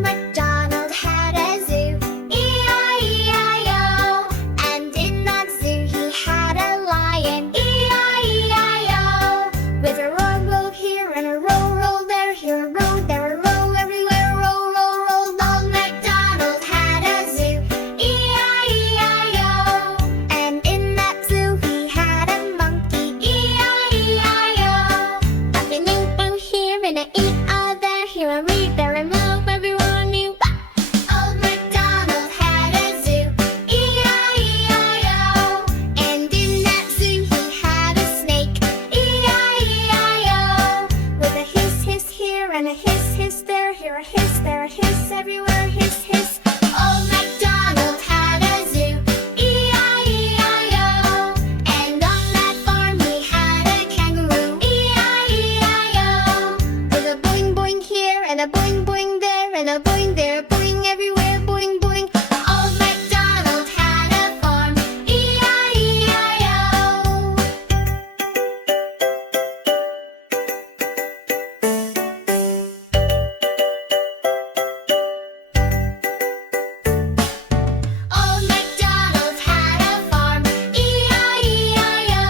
MacDonald had a zoo, E-I-E-I-O. And in that zoo he had a lion, E-I-E-I-O. With a roar, roll here and a roll, roll there. Here a roll, there a roll, everywhere roll, roll, roll. Old MacDonald had a zoo, E-I-E-I-O. And in that zoo he had a monkey, E-I-E-I-O. Up and boo here and a E-I there. Here a read, there a move, everyone knew. Old MacDonald had a zoo, E-I-E-I-O. And in that zoo he had a snake, E-I-E-I-O. With a hiss, hiss here and a hiss, hiss there. Here a hiss, there a hiss, everywhere hiss, hiss. Old MacDonald had a zoo, E-I-E-I-O. And on that farm he had a kangaroo, E-I-E-I-O. With a boing boing here and a boing boing there and a boing there, boing everywhere, boing boing. Old MacDonald had a farm, E-I-E-I-O. Old MacDonald had a farm, E-I-E-I-O.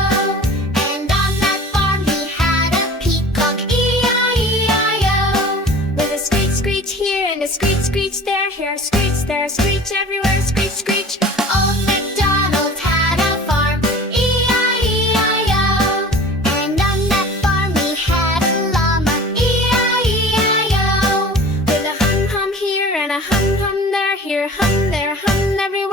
And on that farm he had a peacock, E-I-E-I-O. With a screech, screech here and a screech, screech there. Here a screech, there a screech, everywhere screech, screech. Old MacDonald had a farm, E-I-E-I-O. And on that farm he had a llama, E-I-E-I-O. With a hum hum here and a hum hum there. Here a hum, there a hum, everywhere